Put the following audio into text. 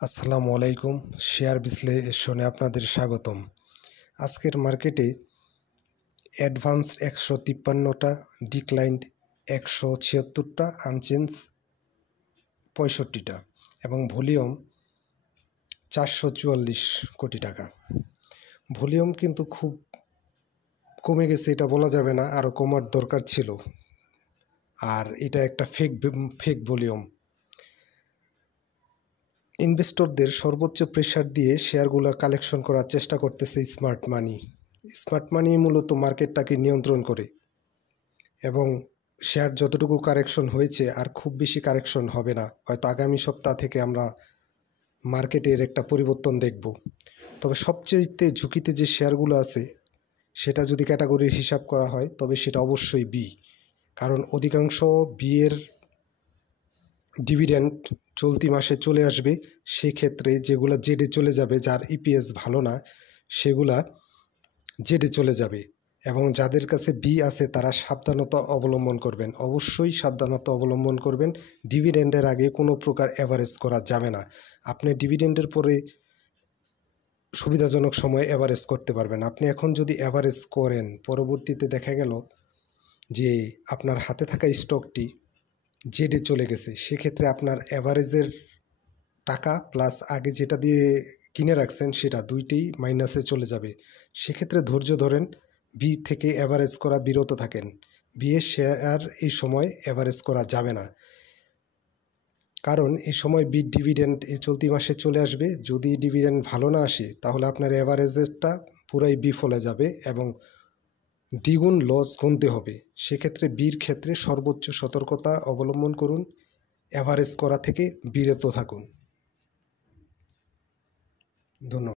আসসালামু আলাইকুম। শেয়ার বিশ্লেষণে আপনাদের স্বাগতম। আজকের মার্কেটে অ্যাডভান্স 153টা, ডিক্লাইন্ড 176টা, আনচেঞ্জ 65টা এবং ভলিউম 444 কোটি টাকা। ভলিউম কিন্তু খুব কমে গেছে, এটা বলা যাবে না, আরও কমার দরকার ছিল। আর এটা একটা ফেক ভলিউম। ইনভেস্টরদের সর্বোচ্চ প্রেসার দিয়ে শেয়ারগুলো কালেকশন করার চেষ্টা করতেছে স্মার্ট মানি। স্মার্ট মানি মূলত মার্কেটটাকে নিয়ন্ত্রণ করে এবং শেয়ার যতটুকু কারেকশন হয়েছে আর খুব বেশি কারেকশন হবে না। হয়তো আগামী সপ্তাহ থেকে আমরা মার্কেটের একটা পরিবর্তন দেখব। তবে সবচেয়ে ঝুঁকিতে যে শেয়ারগুলো আছে সেটা যদি ক্যাটাগরির হিসাব করা হয় তবে সেটা অবশ্যই বি, কারণ অধিকাংশ বিয়ের ডিভিডেন্ড চলতি মাসে চলে আসবে। সেক্ষেত্রে যেগুলো জেডে চলে যাবে, যার ইপিএস ভালো না, সেগুলা জেডে চলে যাবে। এবং যাদের কাছে বি আছে তারা সাবধানতা অবলম্বন করবেন, অবশ্যই সাবধানতা অবলম্বন করবেন। ডিভিডেন্ডের আগে কোনো প্রকার অ্যাভারেজ করা যাবে না। আপনি ডিভিডেন্ডের পরে সুবিধাজনক সময়ে অ্যাভারেজ করতে পারবেন। আপনি এখন যদি অ্যাভারেজ করেন, পরবর্তীতে দেখা গেল যে আপনার হাতে থাকা স্টকটি জেডে চলে গেছে, সেক্ষেত্রে আপনার অ্যাভারেজের টাকা প্লাস আগে যেটা দিয়ে কিনে রাখছেন সেটা দুইটাই মাইনাসে চলে যাবে। সেক্ষেত্রে ধৈর্য ধরেন, বি থেকে অ্যাভারেজ করা বিরত থাকেন। বিয়ের শেয়ার এই সময় অ্যাভারেজ করা যাবে না, কারণ এই সময় বি ডিভিডেন্ড এই চলতি মাসে চলে আসবে। যদি ডিভিডেন্ড ভালো না আসে তাহলে আপনার অ্যাভারেজেরটা পুরাই বিফলে যাবে এবং দ্বিগুণ লস গুনতে হবে। সেক্ষেত্রে বির ক্ষেত্রে সর্বোচ্চ সতর্কতা অবলম্বন করুন, অ্যাভারেজ করা থেকে বিরত থাকুন। ধন্যবাদ।